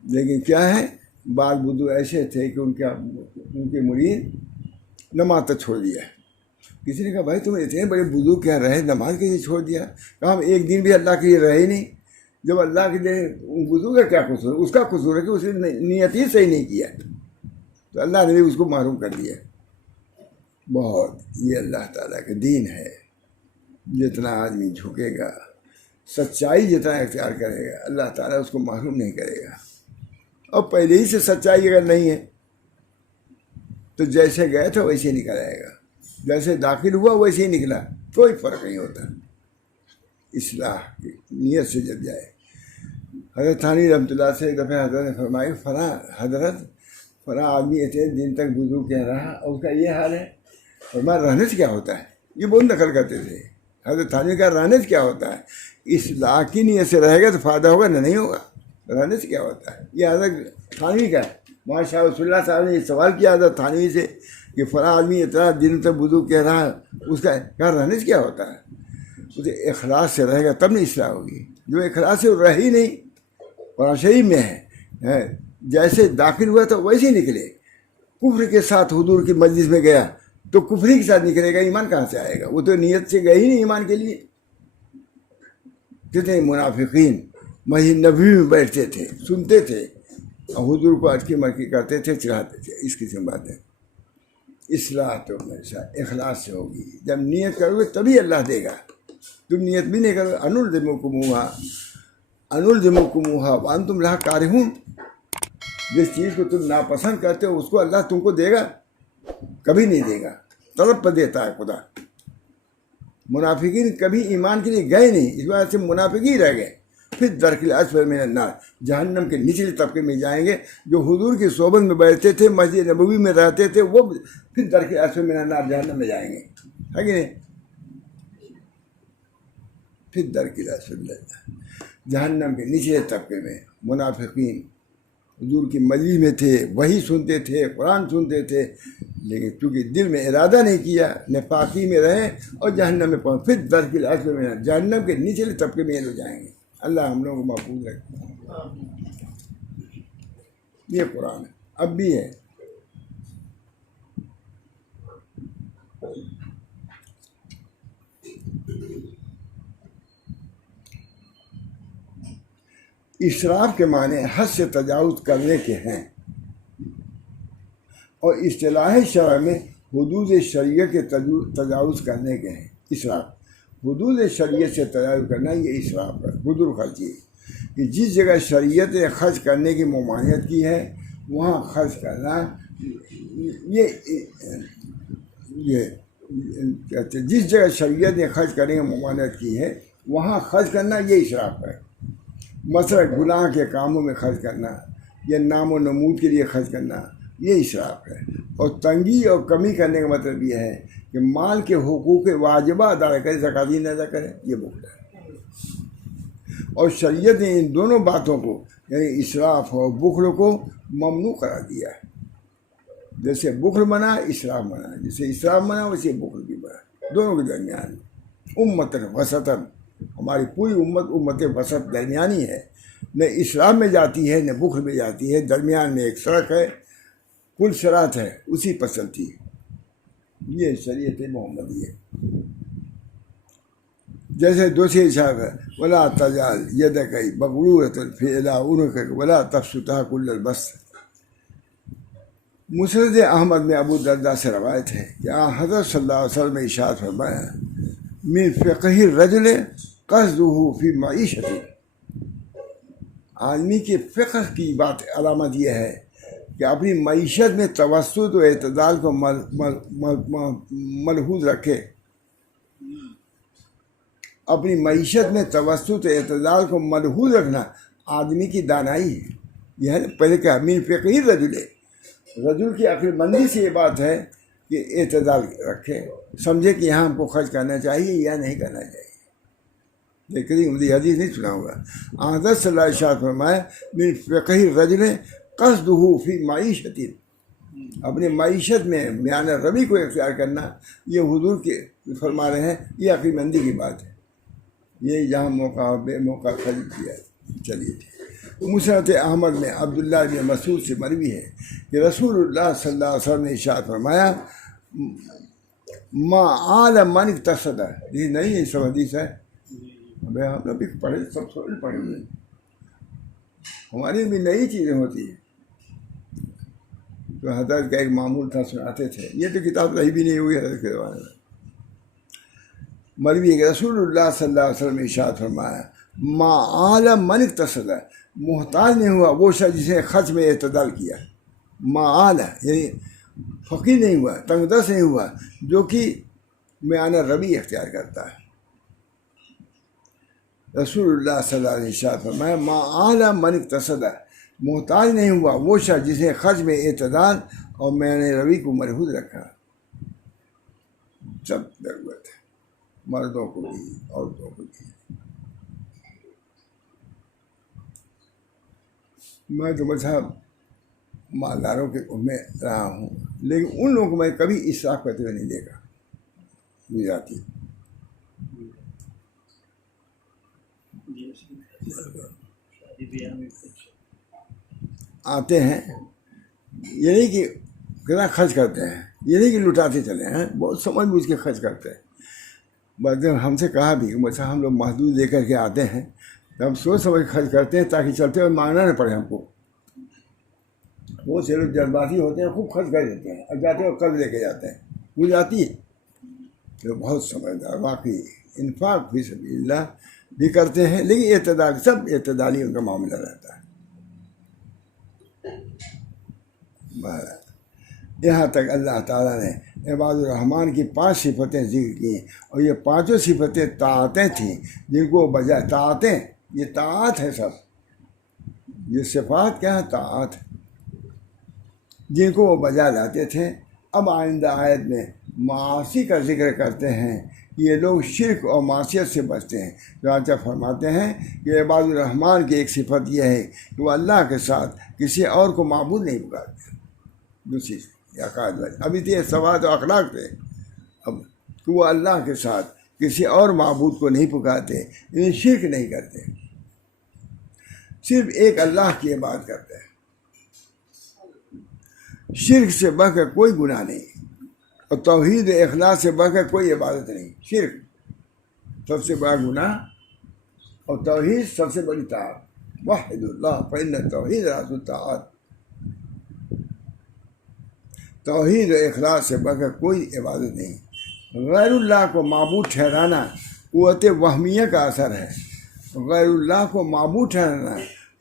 لیکن کیا ہے، بعض بزرگ ایسے تھے کہ ان کے مرید نماز تک چھوڑ دیا۔ کسی نے کہا بھائی تم اتنے بڑے بزرگ کیا رہے، نماز کے لیے چھوڑ دیا؟ کہا ہم ایک دن بھی اللہ کے لیے رہے ہی نہیں۔ جب اللہ کے لیے بزرگ کا کیا قصور ہے؟ اس کا قصور ہے کہ اس نے نیت ہی صحیح نہیں کیا، تو اللہ نے بھی اس کو محروم کر دیا۔ بہت یہ اللہ تعالیٰ کا دین ہے، جتنا آدمی جھکے گا، سچائی جتنا اختیار کرے گا، اللہ تعالیٰ اس کو محروم نہیں کرے گا۔ اور پہلے ہی سے سچائی اگر نہیں ہے تو جیسے گئے تھے ویسے نکل آئے گا، جیسے داخل ہوا ویسے ہی نکلا، کوئی فرق نہیں ہوتا۔ اصلاح کی نیت سے جب جائے۔ حضرت تھانوی رحمۃ اللہ سے ایک دفعہ حضرت نے فرمایا فلاں آدمی اتنے دن تک بزرگ کہہ رہا اور اس کا یہ حال ہے، فرمایا رہنے سے کیا ہوتا ہے؟ یہ بہت نقل کرتے تھے حضرت تھانوی کا، رہنے سے کیا ہوتا ہے؟ اصلاح کی نیت سے رہے گا تو فائدہ ہوگا نہ نہیں ہوگا، رہنے سے کیا ہوتا ہے؟ یہ حضرت تھانوی کا ہے۔ ماشاء رسول اللہ صاحب نے یہ سوال کیا حضرت تھانوی سے کہ فلاں آدمی اتنا دن تک بزرگ کہہ رہا ہے، اس کا کیا رہنے سے کیا ہوتا ہے؟ اسے اخلاص سے رہے گا تب نہیں اصلاح ہوگی۔ جو اخلاص سے رہ ہی نہیں، قرآن شریف میں ہے جیسے داخل ہوا تو ویسے ہی نکلے۔ کفر کے ساتھ حضور کی مجلس میں گیا تو کفری کے ساتھ نکلے گا، ایمان کہاں سے آئے گا؟ وہ تو نیت سے گئے ہی نہیں ایمان کے لیے۔ کتنے منافقین مسجد نبوی میں بیٹھتے تھے، سنتے تھے اور حضور کو اٹکی مرکی کرتے تھے، چڑھاتے تھے۔ اس قسم باتیں۔ اصلاح تو ہمیشہ اخلاص سے ہوگی، جب نیت کرو گے تبھی اللہ دے گا۔ تم نیت بھی نہیں کرو، انلزمکموہا وانتم لہا کارہون، جس چیز کو تم ناپسند کرتے ہو اس کو اللہ تم کو دے گا؟ کبھی نہیں دے گا، طلب پر دیتا ہے خدا۔ منافقین کبھی ایمان کے لیے گئے نہیں، اس وجہ سے منافق ہی رہ گئے۔ پھر درک الاسفل من النار، جہنم کے نچلے طبقے میں جائیں گے۔ جو حضور کی صحبت میں بیٹھتے تھے، مسجد نبوی میں رہتے تھے، وہ پھر درک الاسفل من النار، جہنم میں جائیں گے، ہے کہ نہیں؟ پھر درک الاسفل من النار، جہنم کے نچلے طبقے میں منافقین حضور کی مجلس میں تھے، وہی سنتے تھے، قرآن سنتے تھے، لیکن چونکہ دل میں ارادہ نہیں کیا، نفاقی میں رہے اور جہنم میں پہنچ، پھر درک الاسفل میں جہنم کے نچلے طبقے میں ہو جائیں گے۔ اللہ ہم لوگوں کو محفوظ رکھے۔ یہ قرآن ہے، اب بھی ہے۔ اسراف کے معنی حد سے تجاوز کرنے کے ہیں، اور اصطلاح شرع میں حدود شریعہ کے تجاوز کرنے کے ہیں۔ اسراف حدود شریعت سے تجاوز کرنا، یہ اسراف ہے، حضور خرچی، کہ جس جگہ شریعت نے خرچ کرنے کی ممانعت کی ہے وہاں خرچ کرنا، جس جگہ شریعت نے خرچ کرنے کی ممانعت کی ہے وہاں خرچ کرنا، یہ اسراف ہے۔ مثلا گناہ کے کاموں میں خرچ کرنا یا نام و نمود کے لیے خرچ کرنا، یہ اسراف ہے۔ اور تنگی اور کمی کرنے کا مطلب یہ ہے کہ مال کے حقوق واجبہ ادا کرے، زکوٰۃ نہ ادا کرے، یہ بخل ہے۔ اور شریعت نے ان دونوں باتوں کو، یعنی اسراف اور بخل کو ممنوع قرار دیا ہے۔ جیسے بخل منع، اسراف منع، جیسے اسراف منع ویسے بخل بھی منع، دونوں کے درمیان امتاً وسطاً۔ ہماری پوری امت وسط درمیانی ہے، نہ اسراف میں جاتی ہے نہ بخل میں جاتی ہے، درمیان میں ایک سڑک ہے، کل صراط ہے، اسی پر چلتی ہے۔ یہ شریعت محمدی ہے۔ جیسے دوسری اشارہ ہے ولا تجعل یدک مغلولۃ فی عنقک ولا تبسطها کل البسط۔ مسند احمد میں ابو درداء سے روایت ہے کہ حضرت صلی اللہ علیہ وسلم نے ارشاد فرمایا من فقہ الرجل قصدہ فی معیشتہ۔ آدمی کے فقہ کی بات علامت یہ ہے کہ اپنی معیشت میں توسط و اعتدال کو ملحوظ رکھے۔ اپنی معیشت میں توسط و اعتدال کو ملحوظ رکھنا آدمی کی دانائی ہے۔ یہ ہے پہلے کہ من فقہ الرجل، رجل کی عقل مندی سے یہ بات ہے کہ اعتدال رکھے، سمجھے کہ یہاں ہم کو خرچ کرنا چاہیے یا نہیں کرنا چاہیے۔ لیکن مجھے حدیث نہیں سنا ہوگا، حضرت صلی اللہ علیہ وسلم فرمایا من فقہ الرجل قصدہ فی معیشتہ، اپنی معیشت میں میانہ روی کو اختیار کرنا، یہ حضور کے فرما رہے ہیں، یہ عقل مندی کی بات ہے۔ یہ جہاں موقع بے موقع خرچ کیا ہے۔ چلیے مسند احمد میں عبداللہ بن مسعود سے مروی ہے کہ رسول اللہ صلی اللہ علیہ وسلم نے ارشاد فرمایا ما آل من اقتصد، یہ نہیں ہے، سب حدیث ہے، ہم لوگ بھی پڑھے، سب سوال پڑھے ہوئے، ہماری بھی نئی چیزیں ہوتی ہیں۔ تو حضرت کا ایک معمول تھا، سناتے تھے، یہ تو کتاب رہی بھی نہیں ہوئی حضرت کے زمانے میں۔ مروی کہ رسول اللہ صلی اللہ علیہ وسلم نے ارشاد فرمایا ما آل من اقتصد، محتاج نہیں ہوا وہ شخص جس نے خرچ میں اعتدال کیا۔ ما آل یعنی فقیر نہیں ہوا، تنگ دست نہیں ہوا، جو کہ میانہ روی اختیار کرتا ہے۔ رسول اللہ صلی اللہ علیہ وسلم فرمایا ما آل من اقتصد، محتاج نہیں ہوا وہ شخص جس نے خرچ میں اعتدال اور میانہ روی کو ملحوظ رکھا۔ سب ضرورت ہے، مردوں کو بھی عورتوں کو بھی۔ میں تو مذہب مالداروں کے میں رہا ہوں، لیکن ان لوگوں کو میں کبھی اسراف کرتے ہوئے نہیں دیکھا۔ گجراتی آتے ہیں، یہ نہیں کہ کتنا خرچ کرتے ہیں، یہ نہیں کہ لٹاتے چلے ہیں، بہت سمجھ بوجھ کے خرچ کرتے ہیں۔ بعد ہم سے کہا بھی کہ مثلا ہم لوگ محدود لے کر کے آتے ہیں تو ہم سوچ سمجھ خرچ کرتے ہیں تاکہ چلتے ہوئے مانگنا نہ پڑے ہم کو۔ وہ سے لوگ جذباتی ہوتے ہیں، خوب خرچ کر دیتے ہیں اور جاتے ہیں اور قرض لے کے جاتے ہیں، وہ جاتی ہے۔ تو بہت سمجھدار، واقعی انفاق فی سبیل اللہ بھی کرتے ہیں، لیکن اعتدال، سب اعتدالی ان کا معاملہ رہتا ہے۔ یہاں تک اللہ تعالیٰ نے عباد الرحمن کی 5 صفتیں ذکر کی، اور یہ 5 صفتیں طاعتیں تھیں جن کو بجائے طاعتیں، یہ طاعت ہے، سب یہ صفات کیا ہے؟ طاعت، جن کو وہ بجا لاتے تھے۔ اب آئندہ آیت میں معاصی کا ذکر کرتے ہیں یہ لوگ شرک اور معصیت سے بچتے ہیں۔ چنانچہ فرماتے ہیں کہ عباد الرحمن کی ایک صفت یہ ہے کہ وہ اللہ کے ساتھ کسی اور کو معبود نہیں پکارتے۔ دوسری ابھی تو یہ سواد و اخلاق تھے، اب کہ وہ اللہ کے ساتھ کسی اور معبود کو نہیں پکارتے، یعنی شرک نہیں کرتے، صرف ایک اللہ کی عبادت کرتے ہیں۔ شرک سے بڑھ کر کوئی گناہ نہیں، اور توحید و اخلاص سے بڑھ کر کوئی عبادت نہیں۔ شرک سب سے بڑا گناہ اور توحید سب سے بڑی طاعت۔ وحد اللہ فإن التوحید رأس الطاعات۔ توحید و اخلاص سے بڑھ کر کوئی عبادت نہیں۔ غیر اللہ کو معبود ٹھہرانا قوت وہمیہ کا اثر ہے۔ غیر اللہ کو معبود ٹھہرانا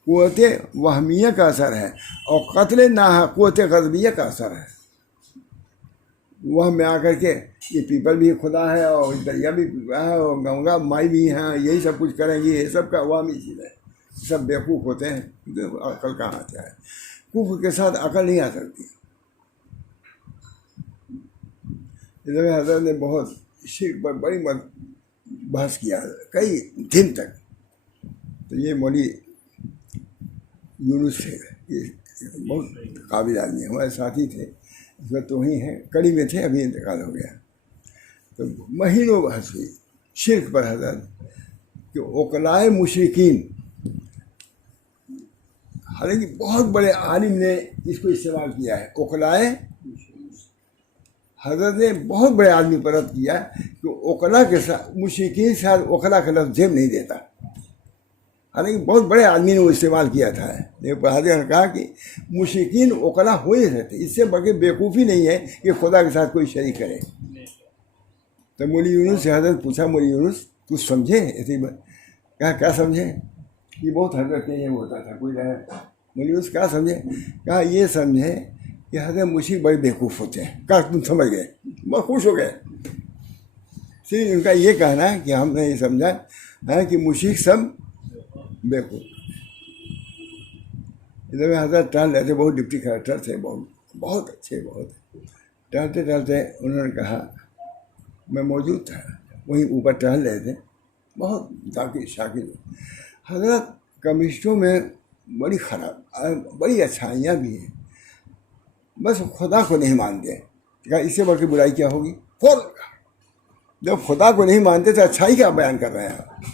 قوت وہمیہ کا اثر ہے، اور قتل ناحق قوت غضبیہ کا اثر ہے۔ وہ میں آ کر کے یہ پیپل بھی خدا ہے، اور دریا بھی خدا ہے، اور گنگا مائی بھی ہیں، یہی سب کچھ کریں گے، یہ سب کا عوامی چیز ہے۔ سب بیوقوف ہوتے ہیں، عقل کہاں آتا ہے؟ کفر کے ساتھ عقل نہیں آ سکتی۔ حضرت نے بہت شرک پر بڑی بحث کیا کئی دن تک۔ تو یہ مولوی یونس تھے، یہ بہت قابل آدمی ہیں، ہمارے ساتھی تھے، اس وقت تو ہی ہیں، کڑی میں تھے، ابھی انتقال ہو گیا۔ تو مہینوں بحث ہوئی شرک پر حضرت، کہ عقلائے مشرکین، حالانکہ بہت بڑے عالم نے اس کو استعمال کیا ہے، عقلائے، حضرت نے بہت بڑے آدمی پر رد کیا کہ عقلا کے ساتھ مشرکین کے ساتھ عقلا کا لفظ جیب نہیں دیتا، حالانکہ بہت بڑے آدمی نے وہ استعمال کیا تھا۔ لیکن حضرت نے کہا کہ مشرکین عقلا ہو ہی رہتے، اس سے بلکہ بیوقوفی نہیں ہے کہ خدا کے ساتھ کوئی شریک کرے۔ تو مولوی یونس سے حضرت پوچھا، مولوی یونس کچھ سمجھے؟ ایسی بات کہا کیا سمجھے؟ یہ بہت حضرت کے یہ ہوتا تھا، کوئی رہے مولوی یونس کیا سمجھے؟ کہا یہ سمجھے کہ حضرت مشرک بڑے بیوقوف ہوتے ہیں۔ کہا تم سمجھ گئے، بہت خوش ہو گئے۔ صرف ان کا یہ کہنا ہے کہ ہم نے یہ سمجھا ہے کہ مشرک سب بیوقوف۔ ادھر میں حضرت ٹہل رہے تھے، بہت ڈپٹی کلکٹر تھے، بہت اچھے، بہت ٹہلتے ٹہلتے انہوں نے کہا، میں موجود تھا وہیں اوپر ٹہل رہے تھے، بہت ذاکر شاکر حضرت، کمیونسٹوں میں بڑی خراب بڑی اچھائیاں بھی ہیں، بس خدا کو نہیں مانتے۔ کہا اس سے بڑھ کے برائی کیا ہوگی؟ فوراً کہا جب خدا کو نہیں مانتے تو اچھائی کیا بیان کر رہے ہیں آپ؟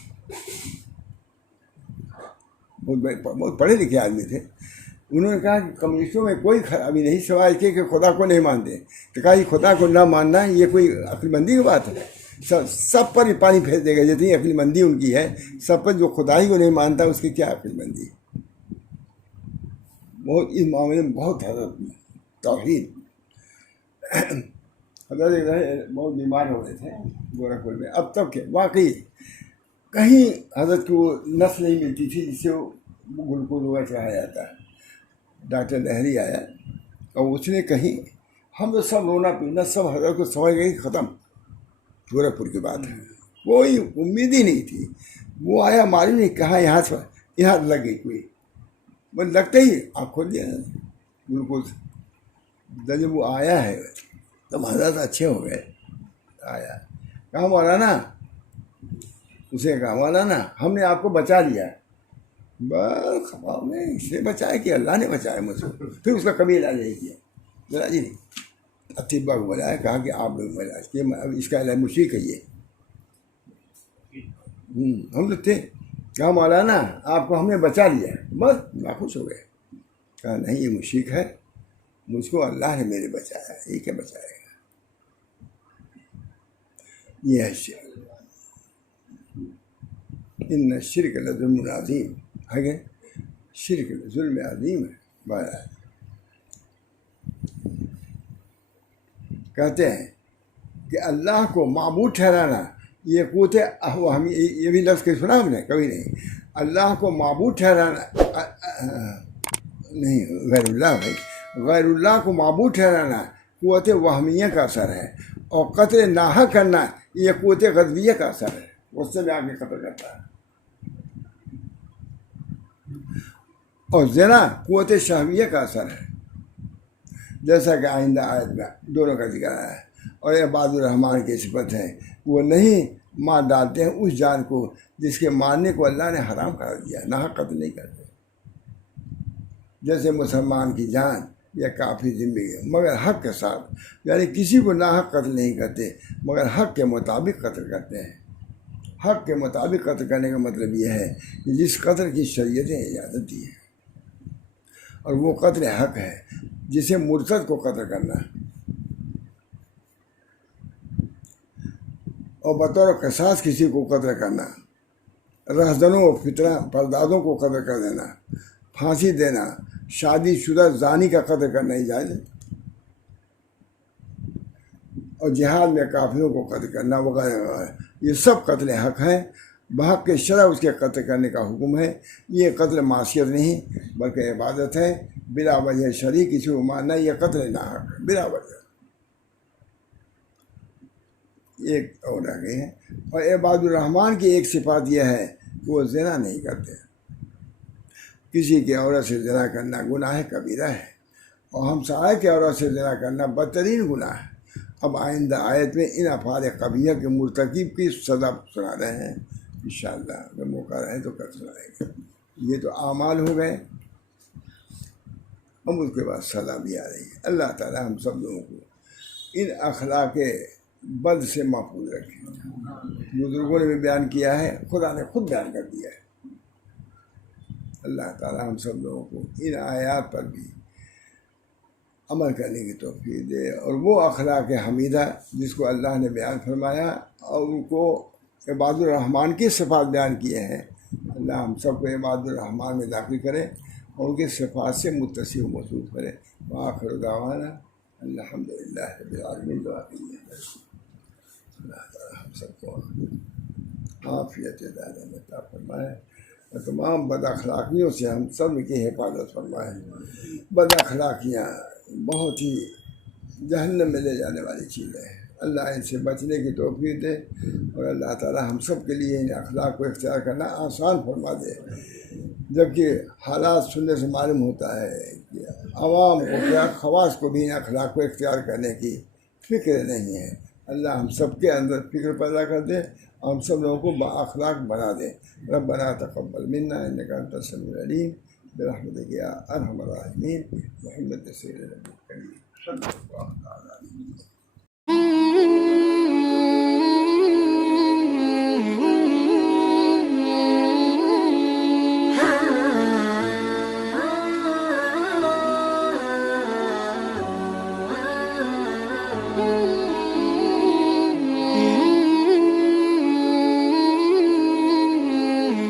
بہت پڑھے لکھے آدمی تھے، انہوں نے کہا کہ کمیونسٹوں میں کوئی خرابی نہیں سوائے اس کے کہ خدا کو نہیں مانتے۔ تو کہا یہ خدا کو نہ ماننا یہ کوئی عقل مندی کی بات ہے؟ سب پر پانی پھینک دے گا، جتنی عقل مندی ان کی ہے سب پر۔ جو خدا ہی کو نہیں مانتا اس کی کیا عقل مندی؟ بہت اس معاملے میں بہت حضرت توحید۔ حضرت بہت بیمار ہو رہے تھے گورکھپور میں، اب تک کہ واقعی کہیں حضرت کو نس نہیں ملتی تھی جس سے وہ گلوکوز وغیرہ چڑھایا جاتا ہے۔ ڈاکٹر لہری آیا اور اس نے کہیں، ہم تو سب رونا پینا، سب حضرت کو سمجھ گئی ختم، گورکھپور کی بات ہے، کوئی امید ہی نہیں تھی۔ وہ آیا معلوم نہیں کہاں، یہاں لگ گئی کوئی، بس لگتے ہی آپ کھول دیا گلوکوز۔ جب وہ آیا ہے تب حضرت اچھے ہو گئے۔ آیا کہا مولانا، اسے کہا مولانا ہم نے آپ کو بچا لیا۔ بس خبا میں اس نے بچایا کہ اللہ نے بچایا مجھ سے۔ پھر اس کا کبھی علاج نہیں کیا، بولا جی نہیں، اطباء کو بلایا، کہا کہ آپ لوگ علاج کیے، اب اس کا علاج مشرک ہے یہ۔ ہم لوگ تھے، کہا مولانا آپ کو ہم نے بچا لیا، بس ناخوش ہو گئے۔ کہا نہیں یہ مشرک ہے، مجھ کو اللہ نے میرے بچایا، یہ کیا بچائے گا؟ یہ ہے شرک۔ ان شرک لظلم عظیم ہے، شرک ظلم عظیم ہے۔ کہتے ہیں کہ اللہ کو معبود ٹھہرانا یہ قوت یہ بھی لفظ کے سنا ہم نے کبھی نہیں۔ اللہ کو معبود ٹھہرانا نہیں، غیر اللہ بھائی، غیر اللہ کو معبود ٹھہرانا قوت وہمیہ کا اثر ہے، اور قتل ناحق کرنا یہ قوت غضبیہ کا اثر ہے، غصے میں آ کے قتل کرتا ہے۔ اور زنا قوت شہویہ کا اثر ہے، جیسا کہ آئندہ آیت میں دونوں کا ذکر آیا ہے۔ اور عباد الرحمٰن کی صفت ہے، وہ نہیں مار ڈالتے ہیں اس جان کو جس کے مارنے کو اللہ نے حرام کر دیا، ناحق قتل نہیں کرتے، جیسے مسلمان کی جان یا کافی زندگی، مگر حق کے ساتھ، یعنی کسی کو ناحق قتل نہیں کرتے مگر حق کے مطابق قتل کرتے ہیں۔ حق کے مطابق قتل کرنے کا مطلب یہ ہے کہ جس قتل کی شریعت نے اجازت دی ہے، اور وہ قتل حق ہے، جسے مرتد کو قتل کرنا اور بطور قصاص کسی کو قتل کرنا، رہزنوں و فتنہ پردادوں کو قتل کر دینا، پھانسی دینا، شادی شدہ زانی کا قتل کرنا جائز ہے، اور جہاد میں کافروں کو قتل کرنا وغیرہ وغیرہ، یہ سب قتل حق ہے، بحق کے شرع اس کے قتل کرنے کا حکم ہے۔ یہ قتل معصیت نہیں بلکہ عبادت ہے، بلا وجہ شرعی کسی کو مارنا یہ قتل ناحق ہے بلا وجہ۔ ایک اور آ گئی ہے، اور عباد الرحمٰن کی ایک صفات یہ ہے کہ وہ زنا نہیں کرتے۔ کسی کی عورت سے زنا کرنا گناہ کبیرہ ہے، اور ہمسائے کی عورت سے زنا کرنا بدترین گناہ ہے۔ اب آئندہ آیت میں ان افعال قبیحہ کے مرتکب کی سزا سنا رہے ہیں، انشاءاللہ اگر موقع رہے تو کر سنائیں گے۔ یہ تو اعمال ہو گئے، اب اس کے بعد سزا بھی آ رہی ہے۔ اللہ تعالی ہم سب لوگوں کو ان اخلاق بد سے محفوظ رکھیں۔ بزرگوں نے بھی بیان کیا ہے، خدا نے خود بیان کر دیا ہے۔ اللہ تعالی ہم سب لوگوں کو ان آیات پر بھی عمل کرنے کی توفیق دے، اور وہ اخلاق حمیدہ جس کو اللہ نے بیان فرمایا اور ان کو عباد الرحمٰن کی صفات بیان کیے ہیں، اللہ ہم سب کو عباد الرحمٰن میں داخل کرے اور ان کی صفات سے متصل و موصوف کرے۔ وآخر دعوانا الحمدللہ رب العالمین۔ دعا کیجیے اللہ تعالی ہم سب کو عافیت دائم عطا فرمائے، اور تمام بد اخلاقیوں سے ہم سب کی حفاظت فرمائے۔ بد اخلاقیاں بہت ہی جہنم میں لے جانے والی چیزیں ہیں، اللہ ان سے بچنے کی توفیق دے، اور اللہ تعالی ہم سب کے لیے ان اخلاق کو اختیار کرنا آسان فرما دے۔ جبکہ حالات سننے سے معلوم ہوتا ہے کہ عوام کو کیا خواص کو بھی ان اخلاق کو اختیار کرنے کی فکر نہیں ہے۔ اللہ ہم سب کے اندر فکر پیدا کر دے، ہم سب لوگوں کو با اخلاق بنا دے۔ ربنا تقبل منا انک انت السمیع العلیم برحمتک یا ارحم الراحمین، محمد رسول نبی کریم صلی اللہ علیہ وسلم۔ Mm-hmm.